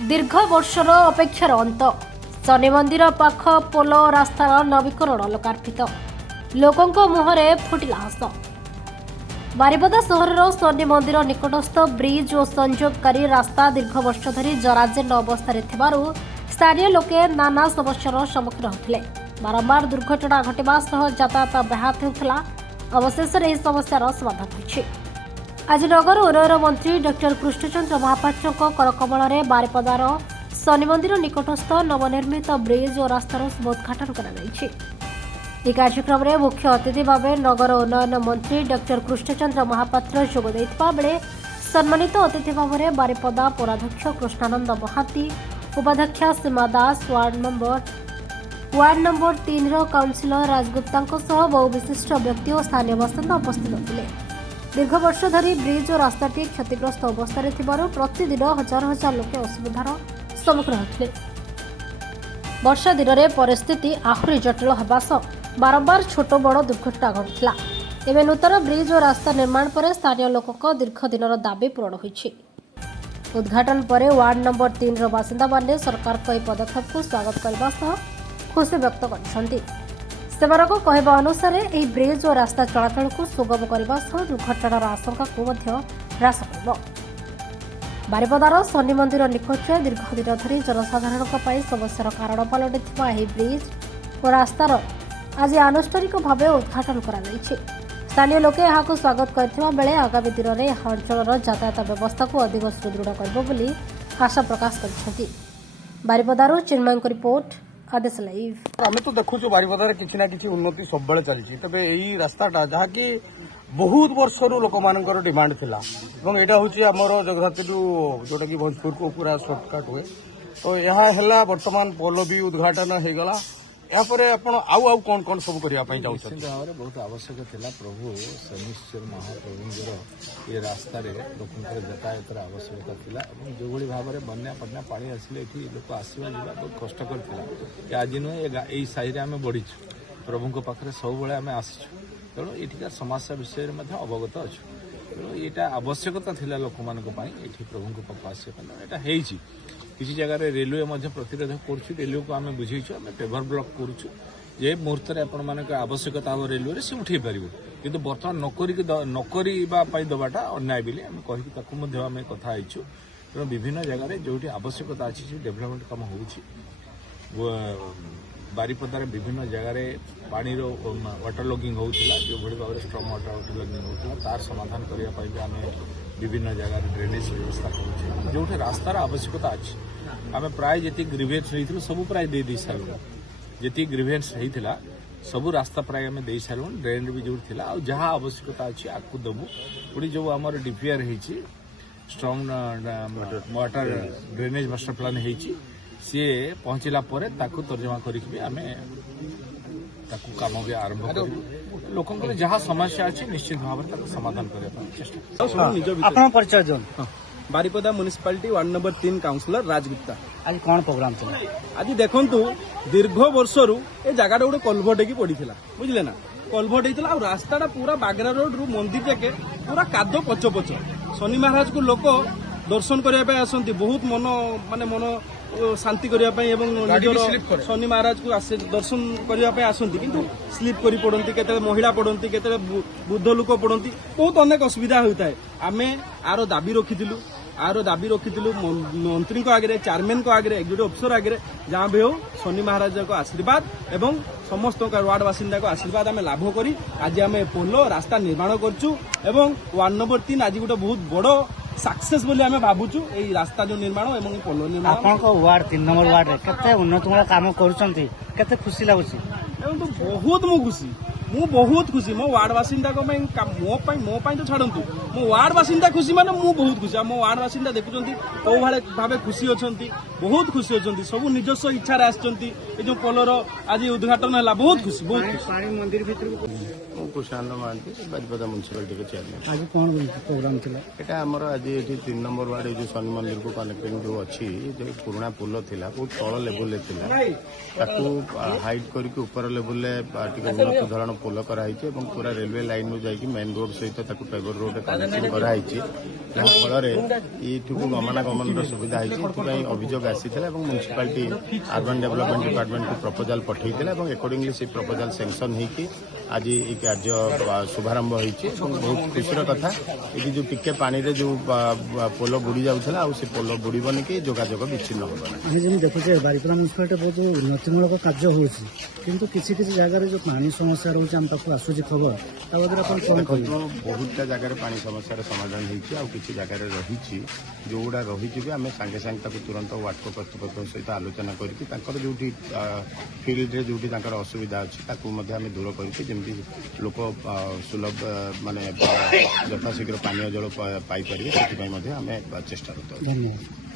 दीर्घ वर्षर अपेक्षार अंत शनि मंदिर पाख पोल रास्तार नवीकरण लोकार्पित लोकों मुहरे फुटिला हस। बारिपदा सहर शनि मंदिर निकटस्थ ब्रिज और संयोगकारी रास्ता दीर्घ वर्ष धरी जराजीर्ण अवस्था स्थानीय लोके नाना समस्यार सम्मुखीन होते। बारंबार दुर्घटना घटवा यातायात व्याहत होता। अवशेष समस्यार समाधान होइछि। आज नगर उन्नयन मंत्री डॉक्टर कृष्णचंद्र महापात्र करकमल बारिपदार शनि मंदिर निकटस्थ नवनिर्मित ब्रिज और रास्तार शुभोद्घाटन कर कार्यक्रम में मुख्य अतिथि भाव नगर उन्नयन मंत्री डॉक्टर कृष्णचंद्र महापात्र जोग देथिबा बेले सम्मानित अतिथि भाव में बारिपदा पौराध्यक्ष कृष्णानंद महाती, उपाध्यक्षा सीमा दास, वार्ड नंबर 3 काउंसिलर राजगुप्ता बहु विशिष्ट व्यक्ति और स्थानीय बासिंदा उपस्थित होते। दीर्घ वर्ष धरी ब्रिज और रास्ताटी क्षतिग्रस्त अवस्था प्रतिदिन हजार हजार लोक असुविधार सम्मुखीन होते। वर्षा दिन में परिस्थिति आहरी जटिल होगा सह बारंबार छोट बड़ दुर्घटना घटुला। एवं नूतन ब्रिज और रास्ता निर्माण पर स्थानीय लोकों दीर्घ दिन दाबी पूरण होइछि। उद्घाटन पर वार्ड नंबर 3 बासिंदा माने सरकार को पदक्षेप को स्वागत करने सह खुशी व्यक्त करछन्ति। सेमानक कहवा अनुसार यह ब्रिज और रास्ता चलाचल को सुगम करने सह दुर्घटनार आशंका को ह्रास कर। बारिपदार शनि मंदिर निकट दीर्घ दिन धरी जनसाधारण समस्यार कारण पलटि ब्रिज और रास्तार आज आनुष्ठानिक भाव उद्घाटन कर। स्थानीय लोके यहाँ स्वागत करथिबा बेले आगामी दिन में यह अंचल यातायात व्यवस्था को अधिक सुदृढ़ कर आशा प्रकाश कर। बारिपदार चिन्मय रिपोर्ट आदेश लाइव। आम तो देखु बारिपदार किसी ना किसी उन्नति सब चलती तेज यही रास्ताटा जहाँकि बहुत वर्ष लोक मान डिमांड थिला और यहाँ हूँ आमर जगधाती जोटा कि भोजपुर को पूरा सर्टकट हुए तो यहाँ है बर्तमान पोल भी उद्घाटन हो गला। यापर आउ कौन कौन सब करने चाहते बहुत आवश्यक था प्रभु शनिश्चर महाप्रभुंर ये रास्तार लोक यातायात आवश्यकता था जो भाव में बन्या पन्या पानी आसिले लोक आसवा जा बहुत कष्टकर था। आज नुहे यही साही आम बढ़ीचु प्रभु पाखे सब आम आसीचु तेणु ये समस्या विषय में अवगत अच्छु तेणु यहाँ आवश्यकता था लोक मान प्रभु पाख आसवा यहाँ किसी जगह रेलवे प्रतिरोध करुँ रेलवे को आम बुझेचु आम पेवर ब्लॉक करुँ जे मुहूर्त आपण मान आवश्यकता हम रेलवे से उठे पार कि बर्तमान नकरी दबाटा अन्याय बोली आम कहीम कथा तेणु विभिन्न जगह जो आवश्यकता अच्छी डेभलपमेंट कम हो बारिपदार विभिन्न जगह पानी वाटर लॉगिंग होता जो भाव में स्ट्रॉन्ग वाटर लॉगिंग होता तार समाधान करने आम विभिन्न जगह ड्रेनेज व्यवस्था करुँ जो रास्तार आवश्यकता अच्छी आम प्राय जी ग्रीवेन्स नहीं सब प्राय दे सारूँ जी ग्रीवेन्स होता सबू रास्ता प्राय आम दे सारूँ ड्रेन भी जो थी आ जहाँ आवश्यकता अच्छी आपको देवु पुणी जो आम डीपीआर हो strong water drainage master plan हो सी पहुंचला तर्जमा करके आम काम भी आरंभ कर लोक जहाँ समस्या अच्छी निश्चित भाव में समाधान करने चेष्टा। परिचय Baripada municipality ward number 3 councillor Rajgupta. आज कौन प्रोग्राम चला? आज देखु दीर्घ वर्षर ए जगह गोटे कलभट की पड़ा बुझे ना कलभट होता और रास्ता पूरा बागरा रोड रु मंदिर जाके पूरा कादो पच पच शनि महाराज को लोक दर्शन करने आसती बहुत मन माने मन शांति करने शनि महाराज को दर्शन करने आसती किंतु स्लीप कर पड़ती केते महिला पड़ती केते वृद्ध लोक पड़ती बहुत अनेक असुविधा होता है। आम आर दाबी रखी मंत्री आगे चेयरमैन को आगे एग्जीक्यूटिव अफिसर आगे जहाँ भी हो शनि महाराज को आशीर्वाद एवं समस्त वार्ड बासिंदा को आशीर्वाद आम लाभ करी आज आम पोल रास्ता निर्माण करूँ एवं वार्ड नंबर 3 आज गोटे बहुत बड़ सक्सेस बोली आम भावुचु यही रास्ता जो निर्माण एवं पोल निर्माण। आपको वार्ड 3 नंबर वार्ड केते उन्नतमूलक काम करूछंती केते खुशी लागुची? एवं तो बहुत खुशी मो वार्ड बासिंदा को मो तो छाड़ू मो वार्ड बासिंदा खुशी माने मु बहुत खुशी मो वार्ड बासिंदा देखुंती कौ भाव खुशी अच्छा बहुत खुशी अच्छा सब निजस्व इच्छा आसछंती जो पोलर आज उद्घाटन है बहुत खुशी मंदिर भीतर कृष्णानंद महांती बारिपदा म्युनिसिपालिटी के चेयरमैन। आज कौन प्रोग्राम चला? यहाँ आमर आज ये 3 नंबर वार्ड जो शनि मंदिर को कनेक्टिंग जो अच्छी जो पुराना पोल थिला बहुत तल लेवल थिला हाइट करके ऊपर लेवल उन्नत धरण पोल कराई पूरा रेलवे लाइन रू जाइए मेन रोड सहित पेवर रोड कनेक्शन कराई फल ये गमनागमन सुविधा होती अभियोग आसी म्यूनिसिपालिटी अर्बन डेवलपमेंट डिपार्टमेंट को प्रपोजाल पठे अकॉर्डिंगली से प्रपोजाल सैंक्शन होगी आज ये कार्य शुभारंभ होती बहुत खुशी कथा ये जो टिके पानी रे जो पोल बुड़ी जाऊला से पोल बुड़बनी कि जोगाजोग विच्छिन्न होगा देखुचे बारिपदा म्यूनिसिपालिटी बहुत उन्नतिमूलक कार्य होती किंतु किसी किसी जगह जो पानी समस्या रोचे आम पाक आसूची खबर बहुत जगह पानी समस्या समाधान होती जगह रही जो गुड़ा रही आम सांगे सांगे तुरंत वाटको कर्तृपक्ष सहित आलोचना करके जो फिल्ड रे जो असुविधा अच्छी आम दूर करमी लोक सुलभ माने यथाशीघ्र पानीय जल पाई पारे से आम चेष्टा करते धन्यवाद।